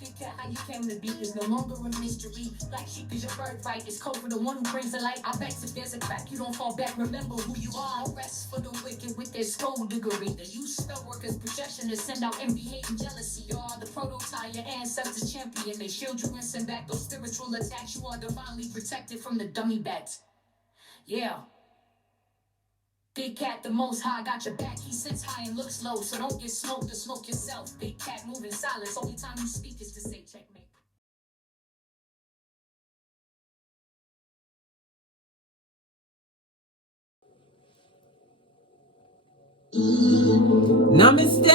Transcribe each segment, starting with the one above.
Big cat, how you came to be is no longer a mystery. Black sheep is your birthright. It's code for the one who brings the light. I bet if there's a crack, you don't fall back. Remember who you are. No rest for the wicked with their skullduggery. The use spell workers' projection to send out envy, hate, and jealousy. You are the prototype, your ancestors champion. They shield you and send back those spiritual attacks. You are divinely protected from the dummy bats. Yeah. Big cat, the most high, got your back. He sits high and looks low, so don't get smoked or smoke yourself. Big cat, moving silence. Only time you speak is to say checkmate. Namaste!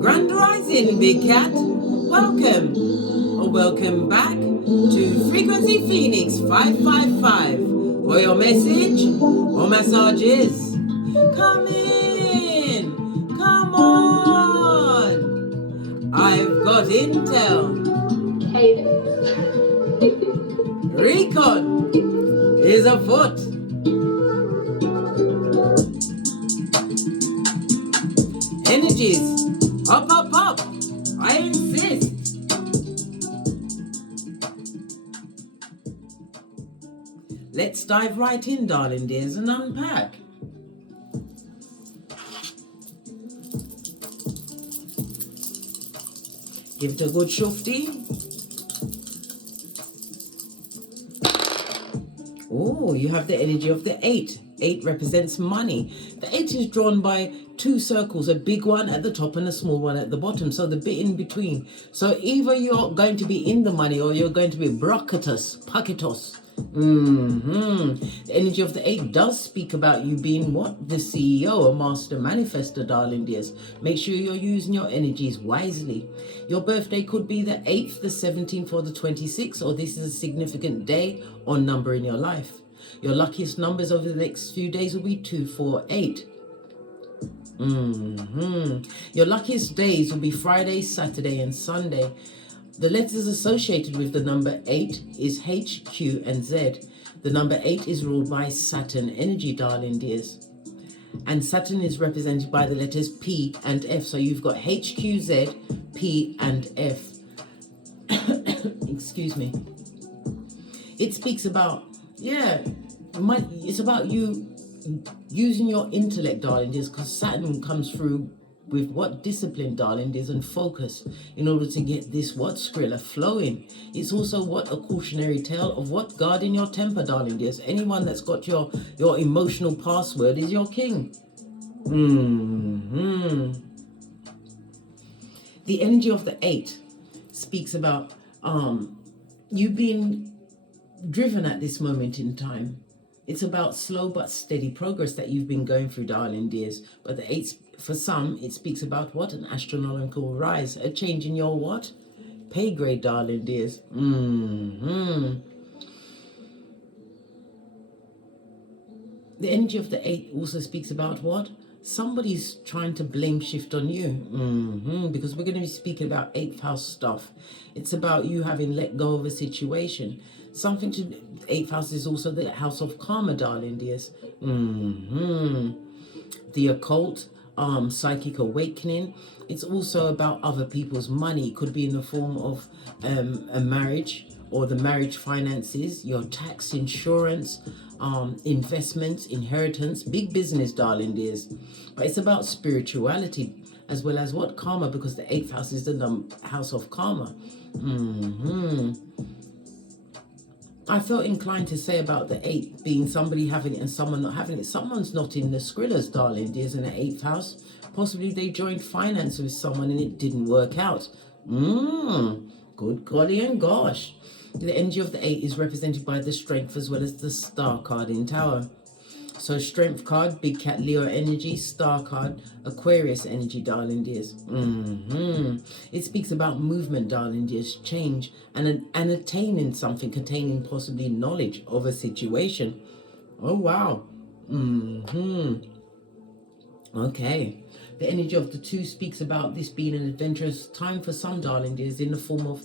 Grand Rising, Big Cat. Welcome or welcome back to Frequency Phoenix 555 for your message or massages. Come in, come on. I've got intel. Hey. Recon is afoot. Energies, up, up, up, I insist. Let's dive right in, darling dears, and unpack. Give it a good shufty. Oh, you have the energy of the 8. 8 represents money. The 8 is drawn by two circles, a big one at the top and a small one at the bottom, so the bit in between. So either you're going to be in the money or you're going to be brocketus, paketos. The energy of the 8 does speak about you being what? The CEO, a master manifester, darling dears. Make sure you're using your energies wisely. Your birthday could be the 8th, the 17th, or the 26th, or this is a significant day or number in your life. Your luckiest numbers over the next few days will be 2, 4, 8. Your luckiest days will be Friday, Saturday, and Sunday. The letters associated with the number 8 is H, Q, and Z. The number 8 is ruled by Saturn energy, darling dears. And Saturn is represented by the letters P and F. So you've got H, Q, Z, P, and F. Excuse me. It speaks about, it's about you using your intellect, darling dears, because Saturn comes through with what? Discipline, darling dears, and focus in order to get this what? Skrilla flowing. It's also what? A cautionary tale of what? Guarding your temper, darling dears. Anyone that's got your emotional password is your king. The energy of the 8 speaks about you being driven at this moment in time. It's about slow but steady progress that you've been going through, darling dears. But the 8, for some, it speaks about what? An astronomical rise, a change in your what? Pay grade, darling dears. The energy of the 8 also speaks about what? Somebody's trying to blame shift on you. Because we're going to be speaking about 8th house stuff. It's about you having let go of a situation. Something to 8th house is also the house of karma, darling dears. The occult, psychic awakening. It's also about other people's money. It could be in the form of a marriage or the marriage finances, your tax, insurance, investments, inheritance, big business, darling dears. But it's about spirituality as well as what? Karma, because the 8th house is the house of karma. I felt inclined to say about the 8 being somebody having it and someone not having it. Someone's not in the Skrillas, darling dears, in the 8th house. Possibly they joined finance with someone and it didn't work out. Good golly and gosh. The energy of the 8 is represented by the strength as well as the star card in Tower. So strength card, big cat Leo energy, star card, Aquarius energy, darling dears. It speaks about movement, darling dears, change, and attaining something, containing possibly knowledge of a situation. Oh, wow. Okay. The energy of the 2 speaks about this being an adventurous time for some, darling dears, in the form of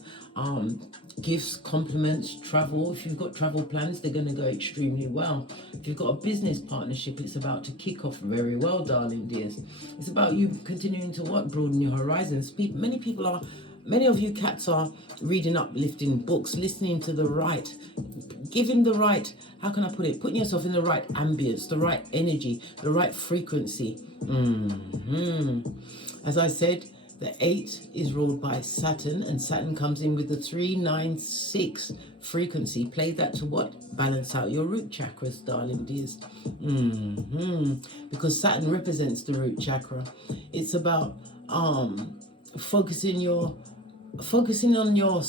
gifts, compliments, travel. If you've got travel plans, they're going to go extremely well. If you've got a business partnership, it's about to kick off very well, darling dears. It's about you continuing to work, broaden your horizons. Many of you cats are reading uplifting books, listening to the right, giving the right, how can I put it, putting yourself in the right ambience, the right energy, the right frequency. As I said, the 8 is ruled by Saturn, and Saturn comes in with the 396 frequency. Play that to what? Balance out your root chakras, darling dears. Because Saturn represents the root chakra. It's about focusing on your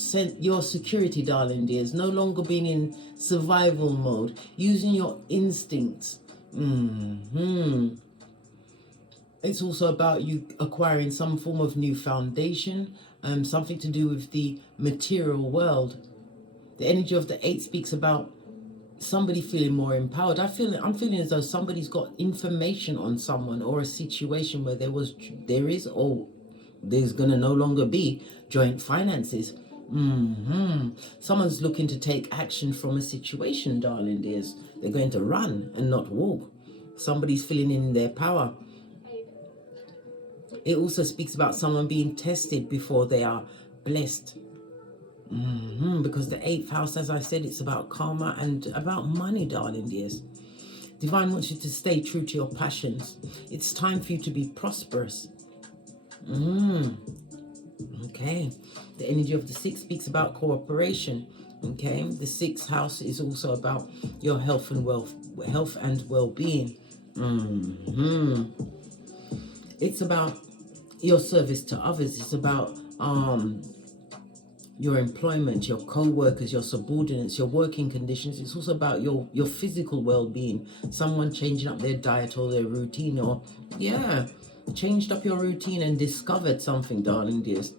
security, darling dears. No longer being in survival mode, using your instincts. It's also about you acquiring some form of new foundation, something to do with the material world. The energy of the 8 speaks about somebody feeling more empowered. I'm feeling as though somebody's got information on someone or a situation where there's gonna no longer be joint finances. Someone's looking to take action from a situation, darling dears. They're going to run and not walk. Somebody's feeling in their power. It also speaks about someone being tested before they are blessed. Because the 8th house, as I said, it's about karma and about money, darling dears. Divine wants you to stay true to your passions. It's time for you to be prosperous. Okay. The energy of the 6 speaks about cooperation. Okay. The 6th house is also about your health and well-being. It's about your service to others. It's about your employment, your co-workers, your subordinates, your working conditions. It's also about your physical well-being. Someone changing up their diet or their routine, or changed up your routine and discovered something, darling dears.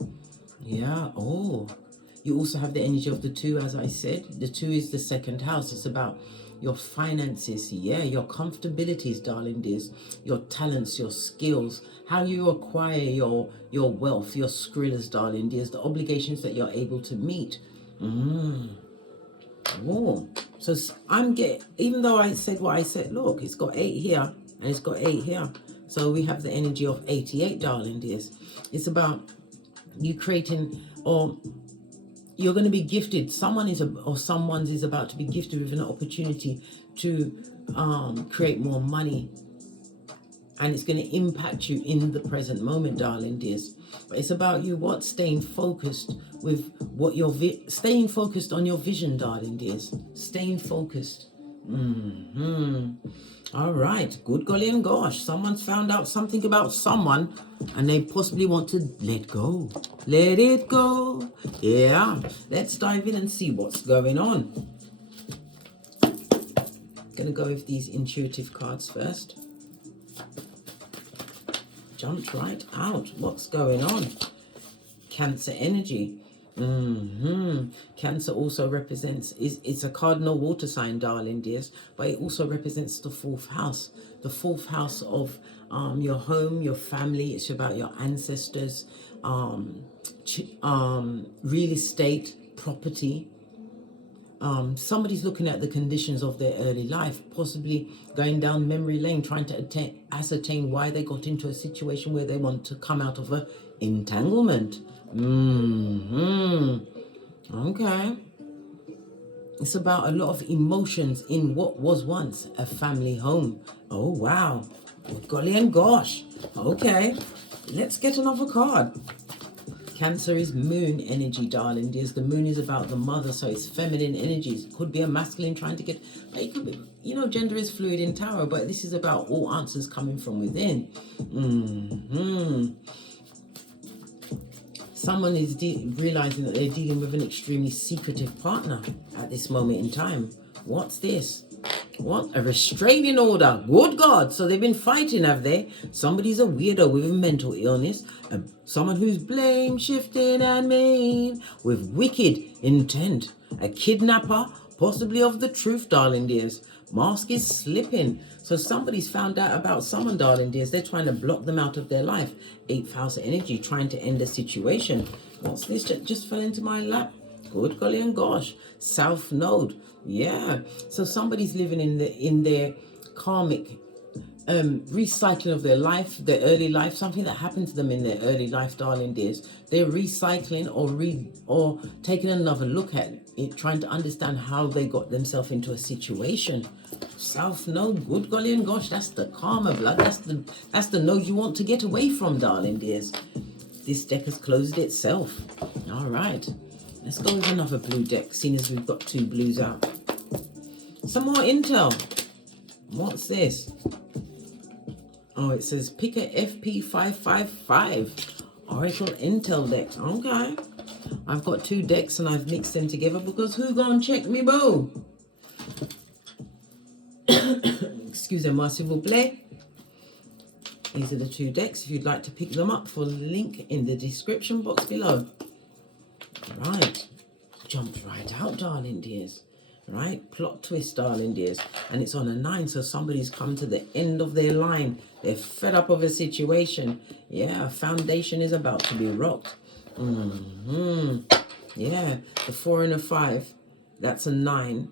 You also have the energy of the 2, as I said. The 2 is the 2nd house. It's about your finances, your comfortabilities, darling dears, your talents, your skills, how you acquire your wealth, your skrillers, darling dears, the obligations that you're able to meet. So even though I said what I said, look, it's got 8 here and it's got 8 here. So we have the energy of 88, darling dears. It's about you creating, or you're going to be gifted. Someone's is about to be gifted with an opportunity to create more money, and it's going to impact you in the present moment, darling dears. But it's about you staying focused with what staying focused on your vision, darling dears. Staying focused. All right, good golly and gosh, someone's found out something about someone and they possibly want to let go. Let it go. Yeah, let's dive in and see what's going on. Gonna go with these intuitive cards first. Jumped right out. What's going on? Cancer energy. Cancer also represents, it's a cardinal water sign, darling dears, but it also represents the 4th house. The 4th house of your home, your family. It's about your ancestors, real estate, property. Somebody's looking at the conditions of their early life, possibly going down memory lane, trying to ascertain why they got into a situation where they want to come out of a entanglement. Okay. It's about a lot of emotions in what was once a family home. Oh, wow. Golly and gosh. Okay. Let's get another card. Cancer is moon energy, darling dears. The moon is about the mother, so it's feminine energies. Could be a masculine trying to get, it could be, gender is fluid in tarot, but this is about all answers coming from within. Someone is realizing that they're dealing with an extremely secretive partner at this moment in time. What's this? What? A restraining order. Good God. So they've been fighting, have they? Somebody's a weirdo with a mental illness. Someone who's blame shifting and mean with wicked intent. A kidnapper, possibly of the truth, darling dears. Mask is slipping. So somebody's found out about someone, darling dears. They're trying to block them out of their life. 8th house energy, trying to end a situation. What's this that just fell into my lap? Good golly and gosh. South node. Yeah. So somebody's living in their karmic recycling of their life, their early life, something that happened to them in their early life, darling dears. They're recycling or taking another look at it, trying to understand how they got themselves into a situation. South node, good golly and gosh, that's the karma blood. That's the node you want to get away from, darling dears. This deck has closed itself. All right, let's go with another blue deck, seeing as we've got 2 blues out. Some more intel. What's this? Oh, it says pick a FP555 Oracle Intel deck. Okay. I've got 2 decks and I've mixed them together because who gonna check me, boo? Excusez-moi, s'il vous plaît. These are the 2 decks. If you'd like to pick them up, follow the link in the description box below. Right. Jumped right out, darling dears. Right, plot twist, darling dears, and it's on a 9, so somebody's come to the end of their line. They're fed up of a situation. Yeah, a foundation is about to be rocked. Yeah, the 4 and a 5, that's a 9,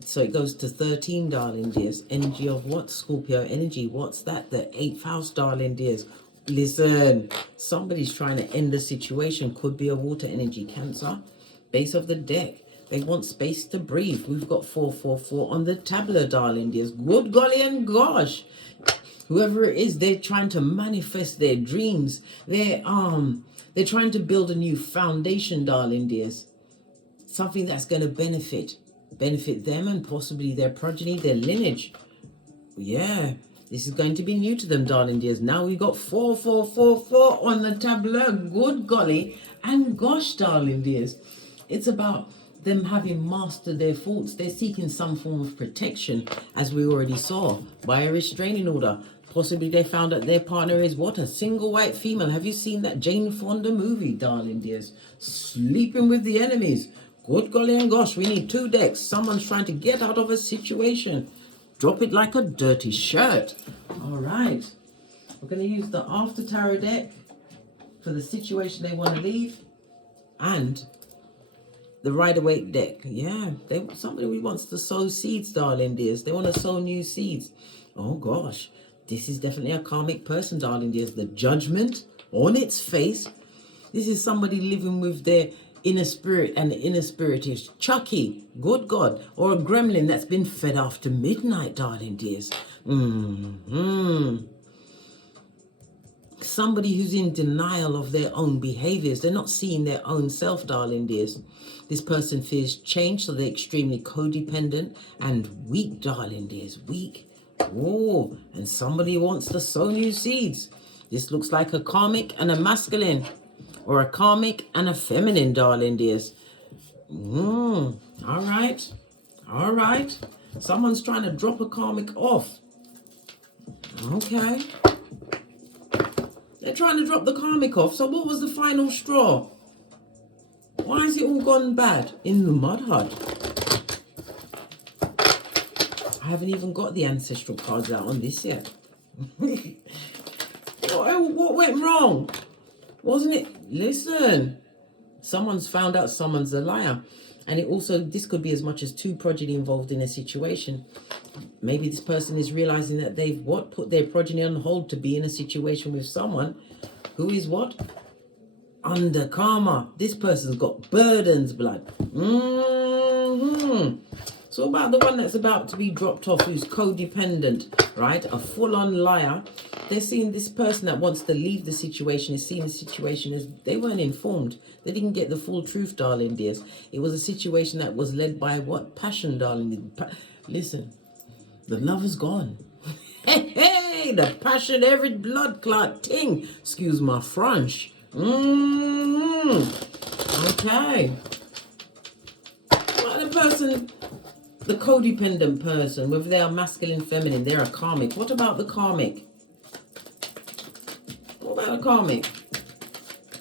so it goes to 13, darling dears. Energy of what? Scorpio energy. What's that? The 8th house, darling dears. Listen, somebody's trying to end the situation. Could be a water energy, Cancer. Base of the deck. They want space to breathe. We've got 444 on the tableau, darling dears. Good golly and gosh. Whoever it is, they're trying to manifest their dreams. They're trying to build a new foundation, darling dears. Something that's going to benefit them and possibly their progeny, their lineage. Yeah, this is going to be new to them, darling dears. Now we got 4444 on the tableau. Good golly and gosh, darling dears. It's about them having mastered their faults. They're seeking some form of protection, as we already saw, by a restraining order. Possibly they found that their partner is what? A single white female. Have you seen that Jane Fonda movie, darling dears? Sleeping with the enemies. Good golly and gosh, we need 2 decks. Someone's trying to get out of a situation. Drop it like a dirty shirt. All right. We're going to use the After Tarot deck for the situation they want to leave. And the Rider-Waite deck. Yeah, somebody wants to sow seeds, darling dears. They want to sow new seeds. Oh gosh, this is definitely a karmic person, darling dears. The Judgment on its face. This is somebody living with their inner spirit, and the inner spirit is Chucky, good God, or a gremlin that's been fed after midnight, darling dears. Somebody who's in denial of their own behaviors. They're not seeing their own self, darling dears. This person fears change, so they're extremely codependent and weak, darling dears. Weak. Oh, and somebody wants to sow new seeds. This looks like a karmic and a masculine, or a karmic and a feminine, darling dears. All right. All right. Someone's trying to drop a karmic off. Okay. They're trying to drop the karmic off. So what was the final straw? Why has it all gone bad in the mud hut? I haven't even got the ancestral cards out on this yet. What went wrong? Wasn't it? Listen. Someone's found out someone's a liar. And it also, this could be as much as 2 progeny involved in a situation. Maybe this person is realizing that they've put their progeny on hold to be in a situation with someone who is what? Under karma. This person's got burdens, blood. So about the one that's about to be dropped off, who's codependent, right? A full-on liar. They're seeing this person that wants to leave the situation is seeing the situation as they weren't informed. They didn't get the full truth, darling dears. It was a situation that was led by what? Passion, darling. Listen, the love is gone. Hey, the passion, every blood clot ting. Excuse my French. Okay. Well, the person, the codependent person, whether they are masculine, feminine, they're a karmic. What about the karmic? What about the karmic?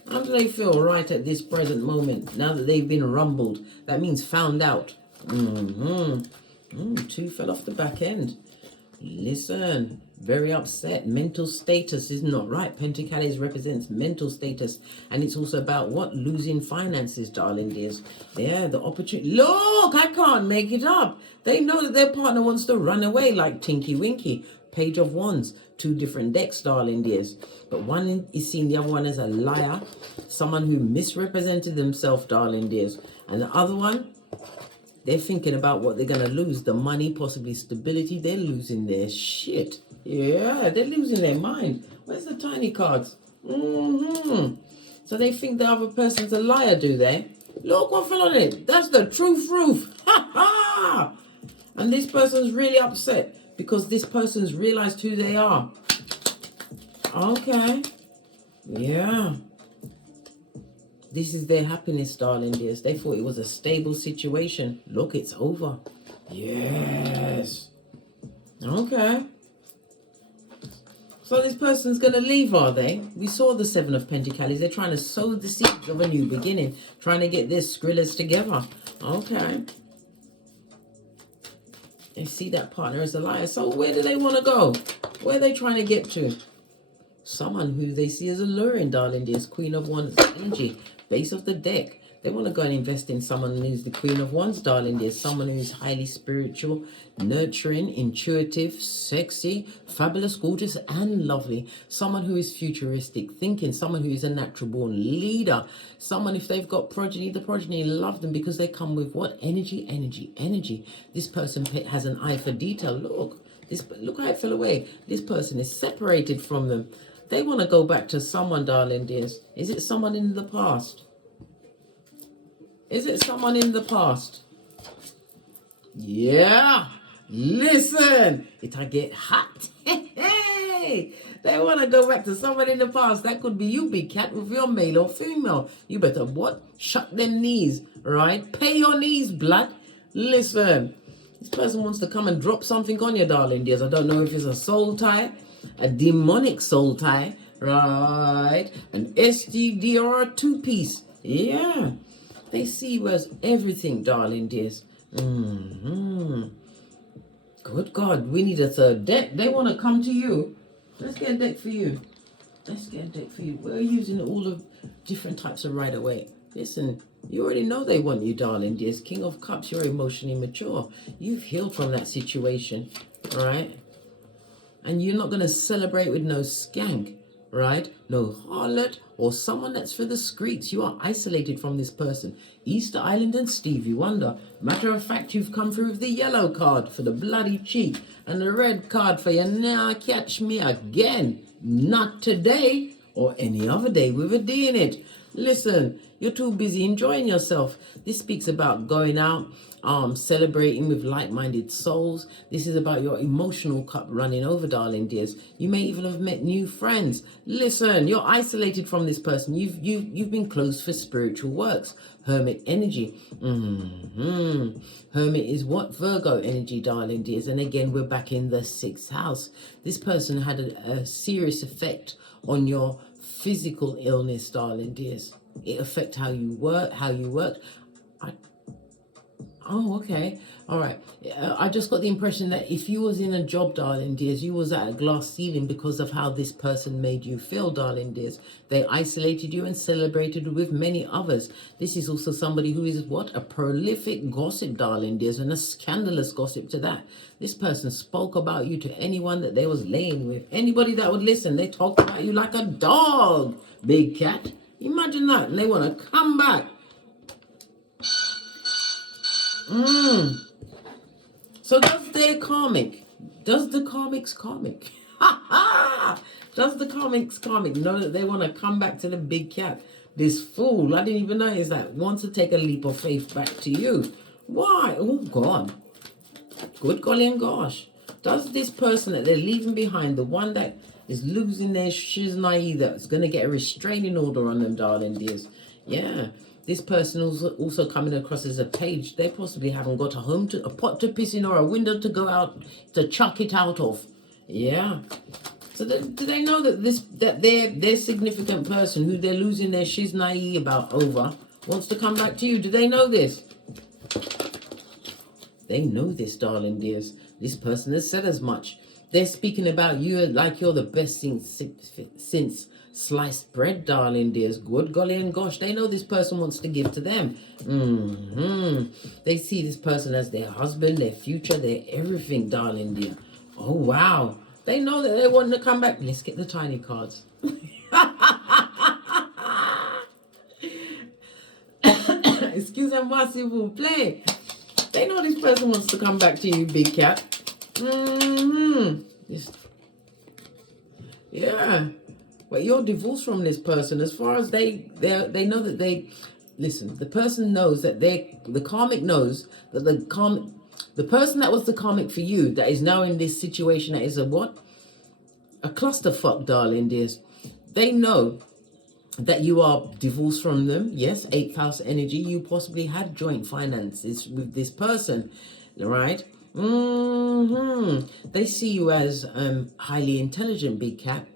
How do they feel right at this present moment, now that they've been rumbled? That means found out. Two fell off the back end. Listen, very upset. Mental status is not right. Pentacles represents mental status. And it's also about what? Losing finances, darling dears. Yeah, the opportunity. Look, I can't make it up. They know that their partner wants to run away like Tinky Winky. Page of Wands. Two different decks, darling dears. But one is seeing the other one as a liar. Someone who misrepresented themselves, darling dears. And the other one, they're thinking about what they're going to lose. The money, possibly stability. They're losing their shit. Yeah, they're losing their mind. Where's the tiny cards? So they think the other person's a liar, do they? Look what fell on it. That's the truth roof. Ha ha! And this person's really upset because this person's realized who they are. Okay. Yeah. This is their happiness, darling dears. They thought it was a stable situation. Look, it's over. Yes. Okay. So this person's going to leave, are they? We saw the Seven of Pentacles. They're trying to sow the seeds of a new beginning. Trying to get their skrillers together. Okay. They see that partner as a liar. So where do they want to go? Where are they trying to get to? Someone who they see as alluring, darling dears. Queen of Wands energy. Base of the deck. They want to go and invest in someone who's the Queen of Wands, darling dears. Someone who's highly spiritual, nurturing, intuitive, sexy, fabulous, gorgeous, and lovely. Someone who is futuristic thinking. Someone who is a natural born leader. Someone, if they've got progeny, the progeny love them because they come with what? Energy, energy, energy. This person has an eye for detail. Look how it fell away. This person is separated from them. They want to go back to someone, darling dears. Is it someone in the past? Is it someone in the past? Yeah. Listen. It'll get hot. Hey. They want to go back to someone in the past. That could be you, big cat, with your male or female. You better what? Shut them knees, right? Pay your knees, blood. Listen. This person wants to come and drop something on you, darling dears. I don't know if it's a soul tie. A demonic soul tie, right? An STD or a two-piece. Yeah. They see you as everything, darling dears. Good God, we need a third deck. They want to come to you. Let's get a deck for you. Let's get a deck for you. We're using all the different types of Rider-Waite. Listen, you already know they want you, darling dears. King of Cups, you're emotionally mature. You've healed from that situation, right? And you're not going to celebrate with no skank, right? No harlot or someone that's for the streets. You are isolated from this person. Easter Island and Stevie Wonder. Matter of fact, you've come through with the yellow card for the bloody cheek and the red card for you. Now catch me again. Not today or any other day with a D in it. Listen, you're too busy enjoying yourself. This speaks about going out, celebrating with like-minded souls. This is about your emotional cup running over, darling dears. You may even have met new friends. Listen, you're isolated from this person. You've been closed for spiritual works. Hermit energy. Hermit is what? Virgo energy, darling dears. And again, we're back in the 6th house. This person had a serious effect on your physical illness, darling dears. It affects how you work, Oh, okay. All right. I just got the impression that if you was in a job, darling dears, you was at a glass ceiling because of how this person made you feel, darling dears. They isolated you and celebrated with many others. This is also somebody who is what? A prolific gossip, darling dears, and a scandalous gossip to that. This person spoke about you to anyone that they was laying with. Anybody that would listen, they talked about you like a dog, big cat. Imagine that. And they want to come back. So does the karmic's karmic? Does the karmic's karmic know that they want to come back to the big cat? This fool, I didn't even notice that, wants to take a leap of faith back to you. Why? Oh, God. Good golly and gosh. Does this person that they're leaving behind, the one that is losing their shiznai, that's going to get a restraining order on them, darling dears? Yeah. This person also coming across as a page. They possibly haven't got a pot to piss in or a window to go out to chuck it out of. Yeah. So do they know that their significant person who they're losing their shiznai about over wants to come back to you? Do they know this? They know this, darling dears. This person has said as much. They're speaking about you like you're the best since sliced bread, darling dears. Good golly and gosh, they know this person wants to give to them. They see this person as their husband, their future, their everything, darling dear. Oh, wow. They know that they want to come back. Let's get the tiny cards. Excusez-moi s'il vous plaît. They know this person wants to come back to you, big cat. Yeah. But you're divorced from this person. As far as they know that they... Listen, the person knows that the karmic knows that the person that was the karmic for you, that is now in this situation that is a what? A clusterfuck, darling dears. They know that you are divorced from them. Yes, 8th house energy. You possibly had joint finances with this person, right? They see you as highly intelligent, big cat.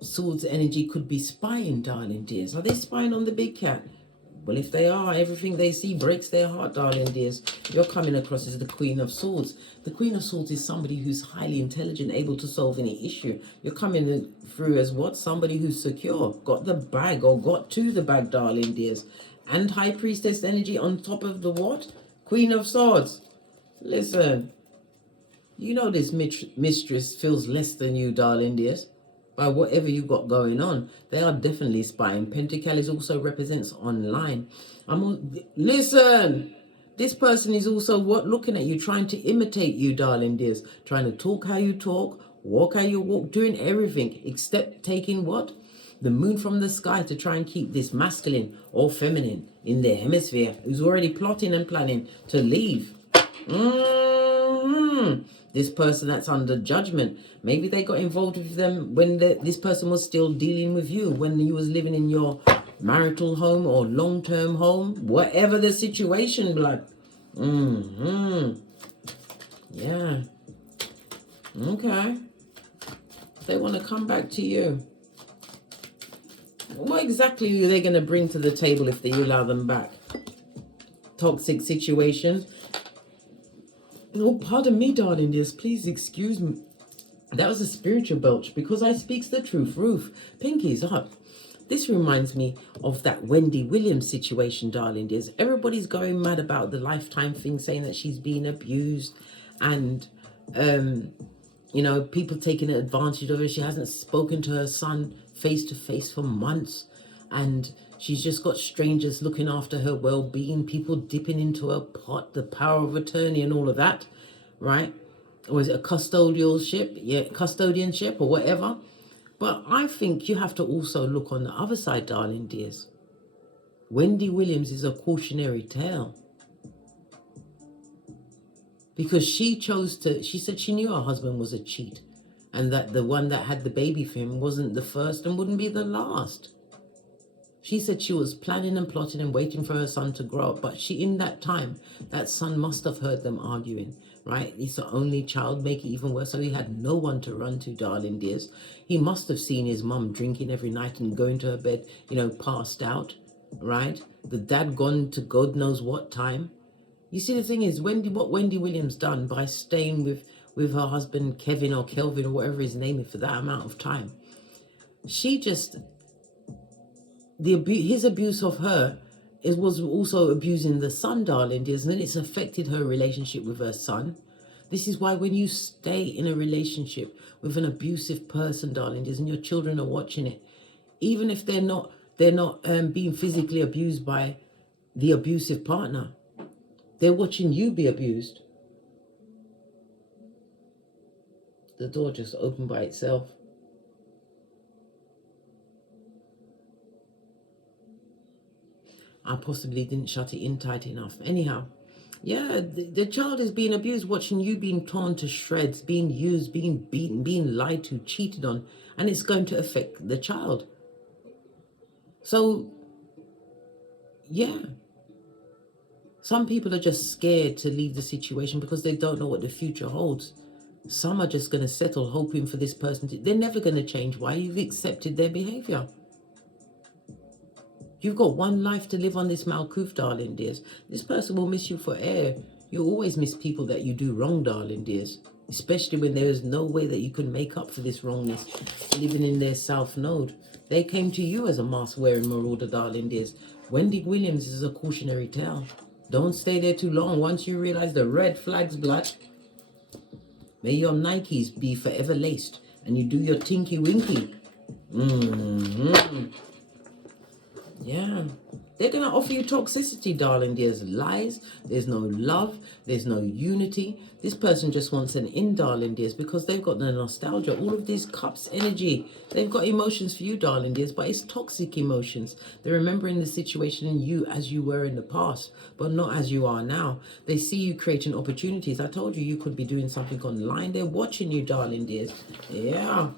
Swords energy could be spying, darling dears. Are they spying on the big cat? Well, if they are, everything they see breaks their heart, darling dears. You're coming across as the Queen of Swords. The Queen of Swords is somebody who's highly intelligent, able to solve any issue. You're coming through as what? Somebody who's secure, got the bag or got to the bag, darling dears. And High Priestess energy on top of the what? Queen of Swords. Listen, you know this mistress feels less than you, darling dears. By whatever you got going on, they are definitely spying. Pentacle also represents online. Listen, this person is also what? Looking at you, trying to imitate you, darling dears. Trying to talk how you talk, walk how you walk, doing everything except taking what? The moon from the sky to try and keep this masculine or feminine in their hemisphere, who's already plotting and planning to leave. This person that's under judgment, maybe they got involved with them when this person was still dealing with you, when you was living in your marital home or long-term home, whatever the situation, blood. Yeah. Okay. They want to come back to you. What exactly are they going to bring to the table if they allow them back? Toxic situations. Oh, pardon me, darling dears. Please excuse me. That was a spiritual belch because I speaks the truth. Roof, pinkies up. This reminds me of that Wendy Williams situation, darling dears. Everybody's going mad about the Lifetime thing, saying that she's being abused and, you know, people taking advantage of her. She hasn't spoken to her son face to face for months. And she's just got strangers looking after her well-being, people dipping into her pot, the power of attorney and all of that, right? Or is it a custodianship? Yeah, custodianship or whatever. But I think you have to also look on the other side, darling dears. Wendy Williams is a cautionary tale. Because she said she knew her husband was a cheat. And that the one that had the baby for him wasn't the first and wouldn't be the last. She said she was planning and plotting and waiting for her son to grow up. But in that time, that son must have heard them arguing, right? He's the only child, make it even worse. So he had no one to run to, darling dears. He must have seen his mum drinking every night and going to her bed, you know, passed out, right? The dad gone to God knows what time. You see, the thing is, what Wendy Williams done by staying with her husband, Kevin or Kelvin or whatever his name is for that amount of time, she just... his abuse of her was also abusing the son, darling dears, and then it's affected her relationship with her son. This is why when you stay in a relationship with an abusive person, darling dears, and your children are watching it, even if they're not being physically abused by the abusive partner, they're watching you be abused. The door just opened by itself. I possibly didn't shut it in tight enough. Anyhow, yeah, the child is being abused, watching you being torn to shreds, being used, being beaten, being lied to, cheated on, and it's going to affect the child. So, yeah. Some people are just scared to leave the situation because they don't know what the future holds. Some are just going to settle, hoping for this person to... They're never going to change. Why? You've accepted their behavior. You've got one life to live on this Malkuth, darling dears. This person will miss you for air. You always miss people that you do wrong, darling dears. Especially when there is no way that you can make up for this wrongness, living in their south node. They came to you as a mask-wearing marauder, darling dears. Wendy Williams is a cautionary tale. Don't stay there too long. Once you realize the red flag's blood, may your Nikes be forever laced and you do your tinky winky. Yeah. They're going to offer you toxicity, darling. There's lies. There's no love. There's no unity. This person just wants an in, darling dears, because they've got the nostalgia. All of these cups energy. They've got emotions for you, darling dears, but it's toxic emotions. They're remembering the situation in you as you were in the past, but not as you are now. They see you creating opportunities. I told you could be doing something online. They're watching you, darling dears. Yeah.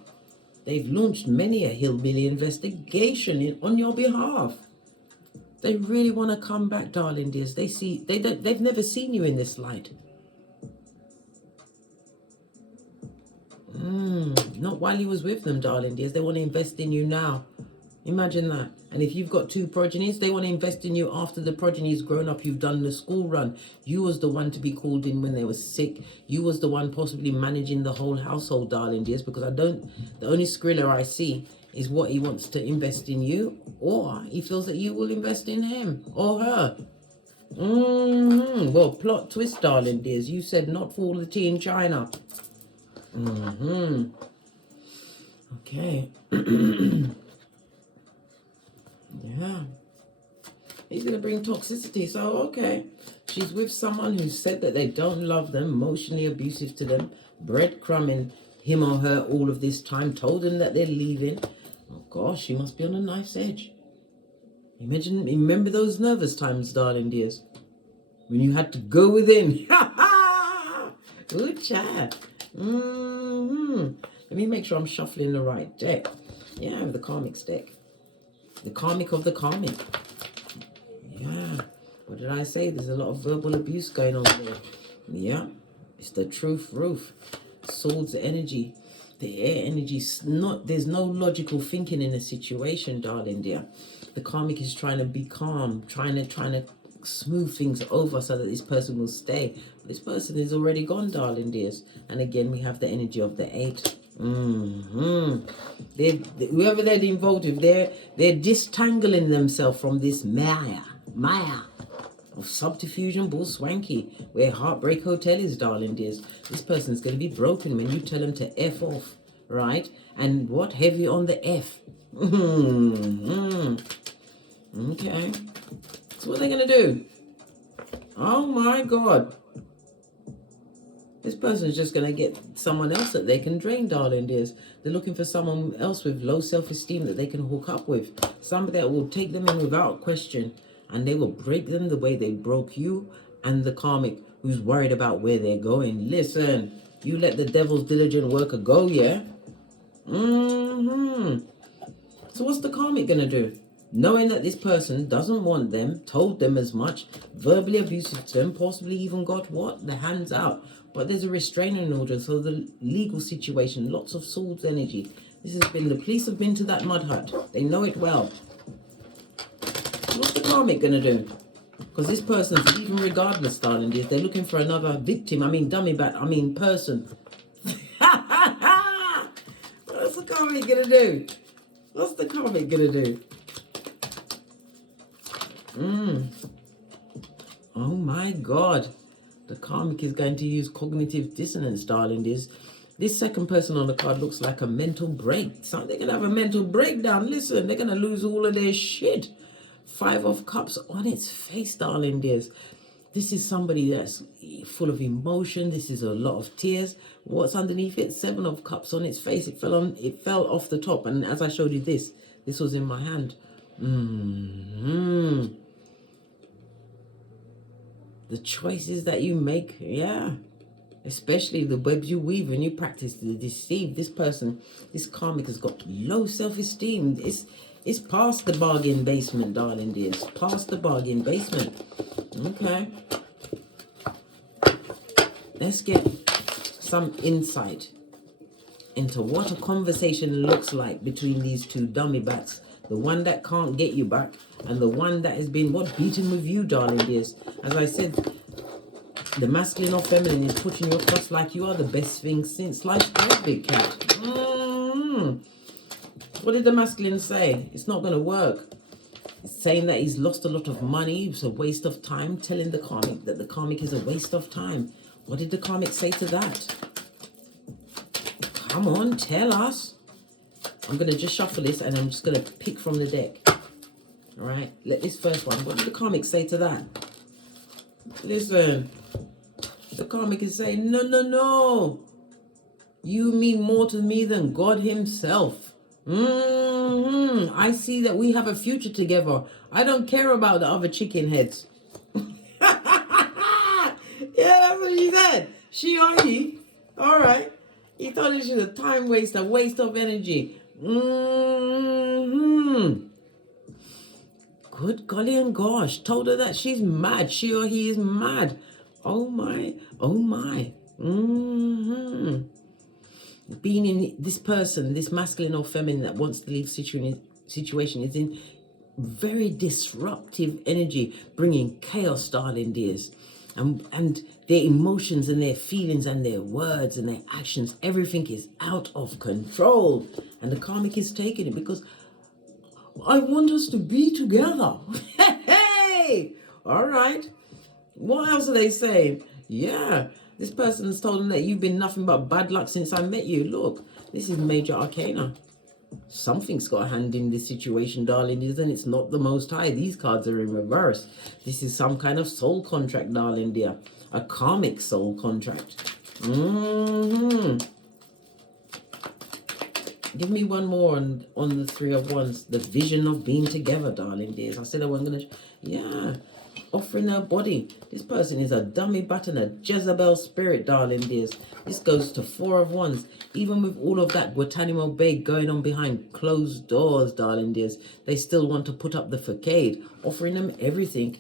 They've launched many a hillbilly investigation on your behalf. They really want to come back, darling dears. They've never seen you in this light. Not while you was with them, darling dears. They want to invest in you now. Imagine that. And if you've got 2 progenies, they want to invest in you after the progeny's grown up. You've done the school run. You was the one to be called in when they were sick. You was the one possibly managing the whole household, darling dears, because the only Skrilla I see is what he wants to invest in you, or he feels that you will invest in him or her. Well, plot twist, darling dears. You said not for all the tea in China. Okay. Yeah. He's going to bring toxicity. So, okay. She's with someone who said that they don't love them, emotionally abusive to them, breadcrumbing him or her all of this time, told them that they're leaving. Oh, gosh, she must be on a knife's edge. Remember those nervous times, darling dears, when you had to go within. Good chat. Let me make sure I'm shuffling the right deck. Yeah, the karmic deck. The karmic of the karmic. Yeah. What did I say? There's a lot of verbal abuse going on there. Yeah. It's the truth roof. Swords energy. The air energy. There's no logical thinking in a situation, darling dear. The karmic is trying to be calm. Trying to smooth things over so that this person will stay. But this person is already gone, darling dears. And again, we have the energy of the 8. Whoever they're involved with, they're distangling themselves from this Maya of subterfuge and bull swanky, where Heartbreak Hotel is, darling dears. This person's going to be broken when you tell them to F off, right? And what? Heavy on the F. Okay. So what are they going to do? Oh my God. This person's just going to get someone else that they can drain, darling dears. They're looking for someone else with low self-esteem that they can hook up with. Somebody that will take them in without question. And they will break them the way they broke you and the karmic who's worried about where they're going. Listen, you let the devil's diligent worker go, yeah? So what's the karmic going to do? Knowing that this person doesn't want them, told them as much, verbally abusive to them, possibly even got what? The hands out. But there's a restraining order, so the legal situation, lots of swords energy. This has been, the police have been to that mud hut. They know it well. What's the karmic going to do? Because this person's even regardless, darling dears. They're looking for another victim. Person. What's the karmic going to do? What's the karmic going to do? Oh my God. The karmic is going to use cognitive dissonance, darling dears. This second person on the card looks like a mental break. So they're going to have a mental breakdown. Listen, they're going to lose all of their shit. 5 of Cups on its face, darling dears. This is somebody that's full of emotion. This is a lot of tears. What's underneath it? 7 of Cups on its face. It fell off the top. And as I showed you this was in my hand. The choices that you make, yeah. Especially the webs you weave when you practice to deceive. This person, this karmic has got low self-esteem. It's past the bargain basement, darling dears. Past the bargain basement. Okay. Let's get some insight into what a conversation looks like between these 2 dummy bats. The one that can't get you back and the one that has been beaten with you, darling dears. As I said, The masculine or feminine is putting you across like you are the best thing since sliced bread, big cat. What did the masculine say? It's not going to work. It's saying that he's lost a lot of money. It's a waste of time. Telling the karmic that the karmic is a waste of time. What did the karmic say to that? Come on, tell us. I'm going to just shuffle this and I'm just going to pick from the deck. All right, let this first one. What did the karmic say to that? Listen, the karmic is saying, no, no, no. You mean more to me than God himself. I see that we have a future together. I don't care about the other chicken heads. Yeah, that's what she said. She or he. All right. He thought it was a time waste, a waste of energy. Good golly and gosh. Told her that she's mad. She or he is mad. Oh my. Oh my. Being in this person, this masculine or feminine that wants to leave situation is in very disruptive energy, bringing chaos, darling dears. And their emotions and their feelings and their words and their actions, everything is out of control. And the karmic is taking it because I want us to be together. Hey! All right. What else are they saying? Yeah. This person has told them that you've been nothing but bad luck since I met you. Look, this is major arcana. Something's got a hand in this situation, darling, isn't it? It's not the Most High. These cards are in reverse. This is some kind of soul contract, darling dear. A karmic soul contract. Give me one more on the Three of Wands. The vision of being together, darling dears. I said I wasn't going to... Yeah. Offering her body. This person is a dummy button, a Jezebel spirit, darling dears. This goes to Four of Wands. Even with all of that Guantanamo Bay going on behind closed doors, darling dears, they still want to put up the facade, offering them everything.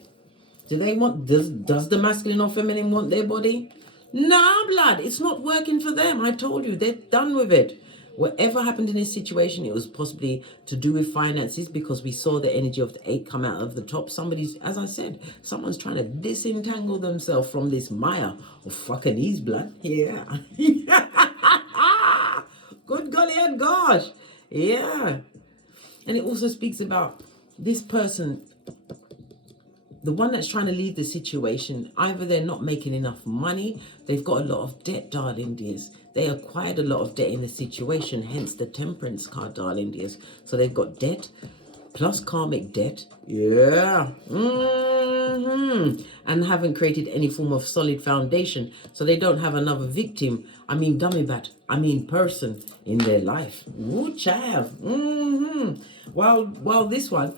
Do they want, does the masculine or feminine want their body? Nah, blood, it's not working for them. I told you, they're done with it. Whatever happened in this situation, it was possibly to do with finances because we saw the energy of the 8 come out of the top. Somebody's, as I said, someone's trying to disentangle themselves from this mire of fucking ease, blood. Yeah. Good golly and gosh. Yeah. And it also speaks about this person, the one that's trying to leave the situation. Either they're not making enough money, they've got a lot of debt, darling dears. They acquired a lot of debt in the situation, hence the Temperance card, darling dears. So they've got debt plus karmic debt. Yeah. And haven't created any form of solid foundation. So they don't have another victim. I mean, dummy bat. I mean, person in their life. Ooh, child. While this one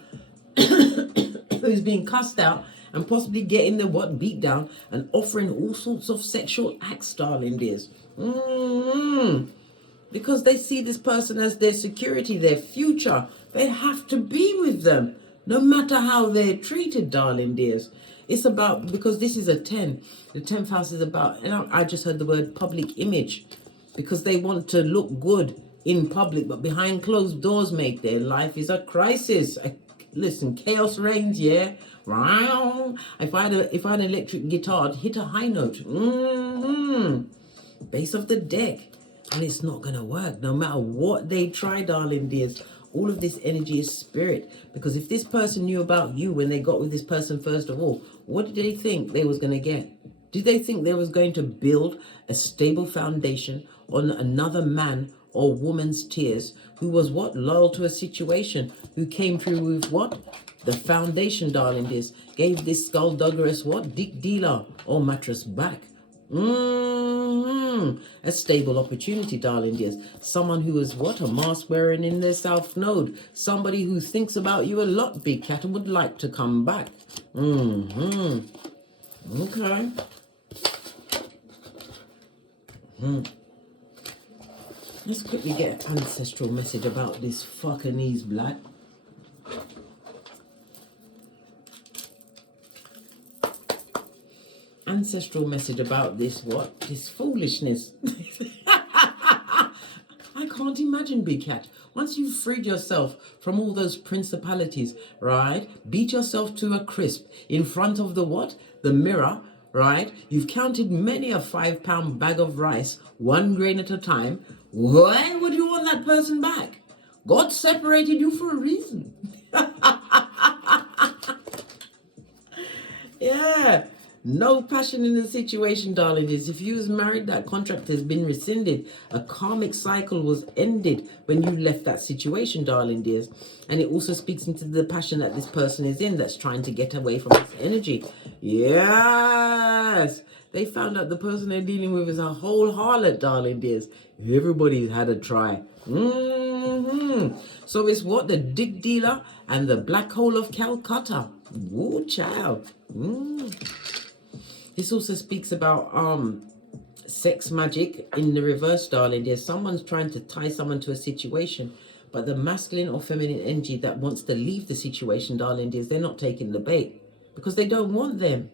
who's being cussed out and possibly getting the beat down and offering all sorts of sexual acts, darling dears. Because they see this person as their security, their future. They have to be with them, no matter how they're treated, darling dears. It's about, because this is a 10. The 10th house is about, and I just heard the word public image. Because they want to look good in public, but behind closed doors, mate, their life is a crisis. Listen, chaos reigns, yeah. If I had an electric guitar, I'd hit a high note. Base of the deck. And it's not going to work. No matter what they try, darling dears. All of this energy is spirit. Because if this person knew about you when they got with this person first of all, what did they think they was going to get? Did they think they was going to build a stable foundation on another man or woman's tears who was what? Loyal to a situation, who came through with what? The foundation, darling dears. Gave this skullduggeress what? Dick dealer or mattress back. A stable opportunity, darling dears. Someone who is what? A mask wearing in their south node. Somebody who thinks about you a lot, big cat, and would like to come back. Okay. Let's quickly get an ancestral message about this fucking ease, blood. Ancestral message about this what? This foolishness. I can't imagine, big cat. Once you've freed yourself from all those principalities, right? Beat yourself to a crisp in front of the what? The mirror. right? You've counted many a £5 bag of rice, 1 grain at a time. Why would you want that person back? God separated you for a reason. Yeah. No passion in the situation, darling. Is if you was married, that contract has been rescinded. A karmic cycle was ended when you left that situation, darling dears. And it also speaks into the passion that this person is in, that's trying to get away from this energy. Yes. They found out the person they're dealing with is a whole harlot, darling dears. Everybody's had a try. So it's what? The dig dealer and the black hole of Calcutta. Woo, child. This also speaks about sex magic in the reverse, darling. There's someone's trying to tie someone to a situation, but the masculine or feminine energy that wants to leave the situation, darling, is they're not taking the bait because they don't want them.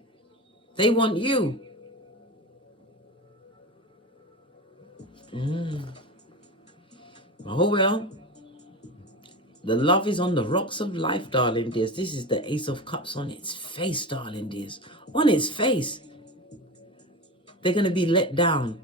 They want you. Oh well. The love is on the rocks of life, darling dears. This is the Ace of Cups on its face, darling dears. On its face. They're going to be let down.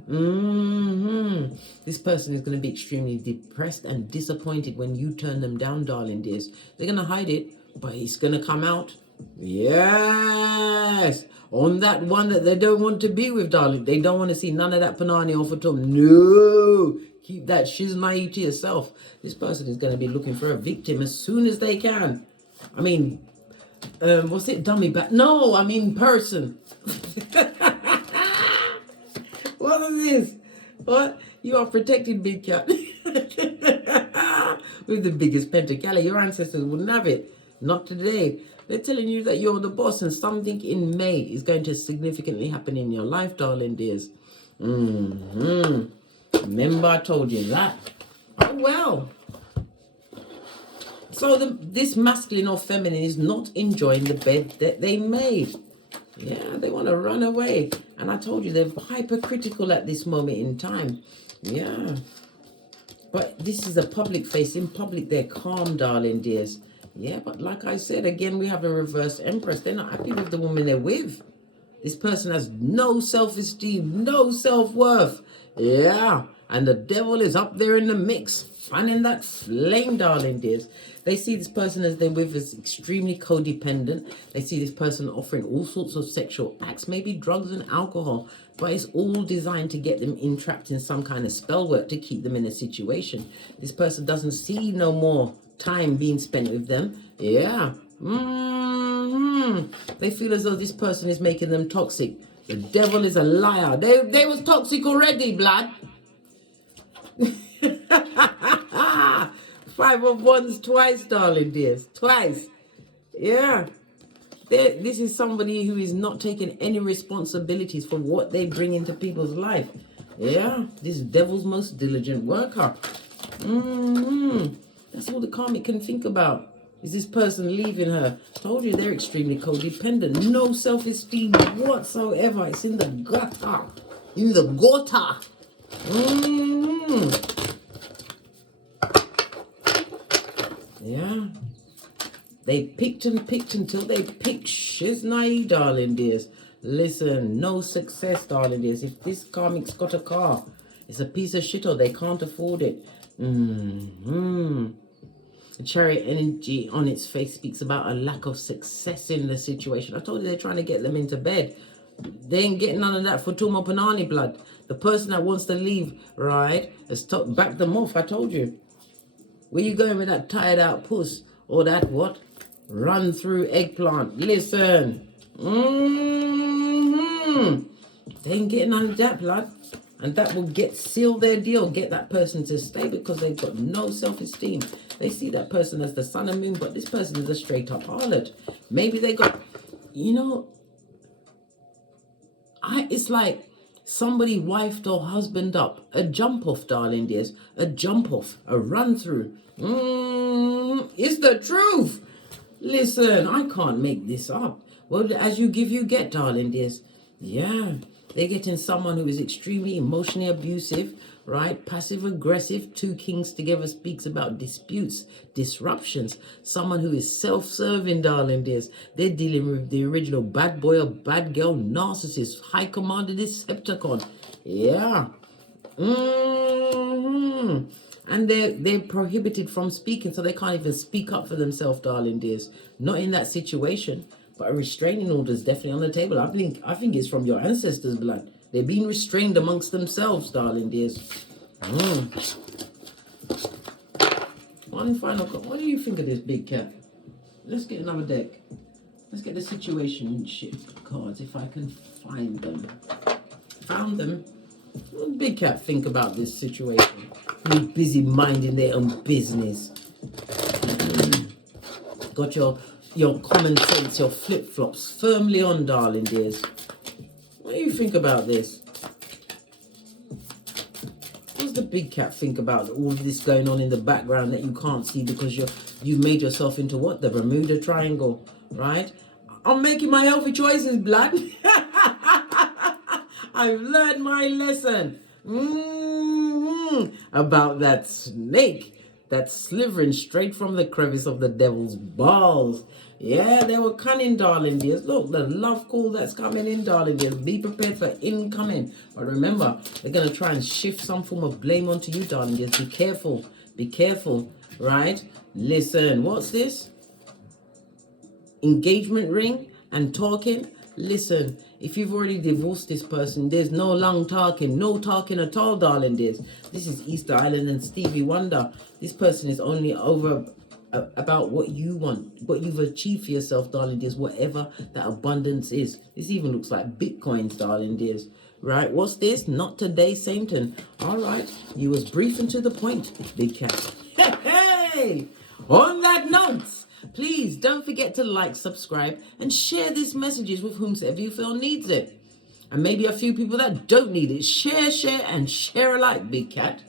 This person is going to be extremely depressed and disappointed when you turn them down, darling dears. They're going to hide it, but it's going to come out. Yes. On that one that they don't want to be with, darling. They don't want to see none of that panani off of them. No. Keep that shiznai to yourself. This person is going to be looking for a victim as soon as they can. I mean, what's it? Dummy back? No, I mean person. What is this? What? You are protected, big cat. With the biggest pentacala. Your ancestors wouldn't have it. Not today. They're telling you that you're the boss and something in May is going to significantly happen in your life, darling dears. Remember I told you that? Oh, well. So this masculine or feminine is not enjoying the bed that they made. Yeah, they want to run away. And I told you they're hypercritical at this moment in time. Yeah. But this is a public face. In public, they're calm, darling dears. Yeah, but like I said, again, we have a reverse empress. They're not happy with the woman they're with. This person has no self-esteem, no self-worth. Yeah, and the devil is up there in the mix, fanning that flame, darling dears. They see this person as they're with as extremely codependent. They see this person offering all sorts of sexual acts, maybe drugs and alcohol, but it's all designed to get them entrapped in some kind of spell work to keep them in a situation. This person doesn't see no more time being spent with them. Yeah. They feel as though this person is making them toxic. The devil is a liar. They was toxic already, blood. 5 of Wands twice, darling dears. Twice. Yeah. This is somebody who is not taking any responsibilities for what they bring into people's life. Yeah. This devil's most diligent worker. That's all the karmic can think about. Is this person leaving her? Told you they're extremely codependent. No self-esteem whatsoever. It's in the gutter. In the gutter. Yeah. They picked and picked until they picked shiznai, darling dears. Listen, no success, darling dears. If this karmic's got a car, it's a piece of shit or they can't afford it. The Chariot energy on its face speaks about a lack of success in the situation. I told you they're trying to get them into bed. They ain't getting none of that for Tuma Panani, blood. The person that wants to leave, right, has backed them off. I told you. Where you going with that tired out puss? Or that what? Run through eggplant. Listen. They ain't getting none of that, blood. And that will seal their deal, get that person to stay because they've got no self-esteem. They see that person as the sun and moon, but this person is a straight up harlot. Maybe they got, you know, it's like somebody wifed or husband up. A jump off, darling dears. A jump off, a run through. It's the truth. Listen, I can't make this up. Well, as you give, you get, darling dears. Yeah. They're getting someone who is extremely emotionally abusive, right? Passive aggressive. Two kings together speaks about disputes, disruptions. Someone who is self-serving, darling dears. They're dealing with the original bad boy or bad girl narcissist, high commander Decepticon. Yeah. And they're prohibited from speaking, so they can't even speak up for themselves, darling dears. Not in that situation. But a restraining order is definitely on the table. I think it's from your ancestors' blood. They're being restrained amongst themselves, darling dears. One final card. What do you think of this, big cat? Let's get another deck. Let's get the situationship cards if I can find them. Found them. What does big cat think about this situation? You're busy minding their own business. Got your common sense, your flip-flops firmly on, darling dears. What do you think about this? What does the big cat think about all of this going on in the background that you can't see because you made yourself into what? The Bermuda Triangle, right? I'm making my healthy choices, blood. I've learned my lesson. About that snake. That's slithering straight from the crevice of the devil's balls. Yeah, they were cunning, darling dears. Look, the love call that's coming in, darling dears. Be prepared for incoming. But remember, they're going to try and shift some form of blame onto you, darling dears. Be careful. Be careful, right? Listen, what's this? Engagement ring and talking. Listen, if you've already divorced this person, there's no long talking, no talking at all, darling dears. This is Easter Island and Stevie Wonder. This person is only over about what you want, what you've achieved for yourself, darling dears, whatever that abundance is. This even looks like bitcoins, darling dears. Right, what's this? Not today, Satan. All right, you was brief and to the point, big cat. Hey! On that note, please don't forget to like, subscribe, and share these messages with whomsoever you feel needs it. And maybe a few people that don't need it. Share, and share alike, big cat.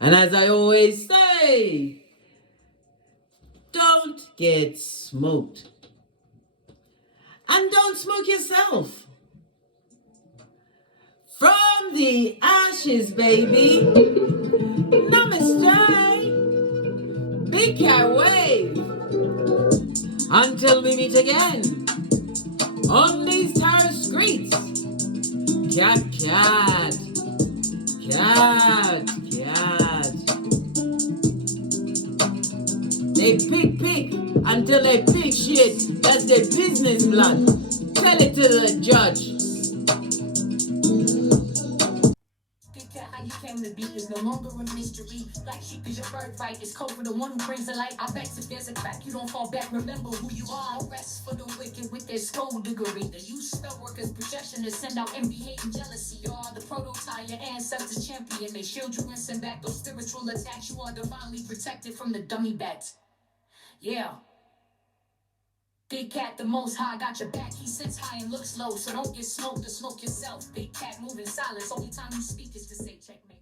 And as I always say, don't get smoked. And don't smoke yourself. From the ashes, baby. Namaste. Big cat wave. Until we meet again on these tarot streets. Cat, cat, cat, cat. They pick until they pick shit. That's their business, blood. Tell it to the judge. How you came to be is no longer a mystery. Like sheep is your birthright. It's code for the one who brings the light. I bet if there's a crack, you don't fall back. Remember who you are. Rest for the wicked with their skullduggery. The you spell workers, projection to send out envy, hate, and jealousy. You are the prototype, your ancestors champion. They shield you and send back those spiritual attacks. You are divinely protected from the dummy bats. Yeah. Big cat, the most high, got your back. He sits high and looks low, so don't get smoked or smoke yourself. Big cat, moving silence. Only time you speak is to say checkmate.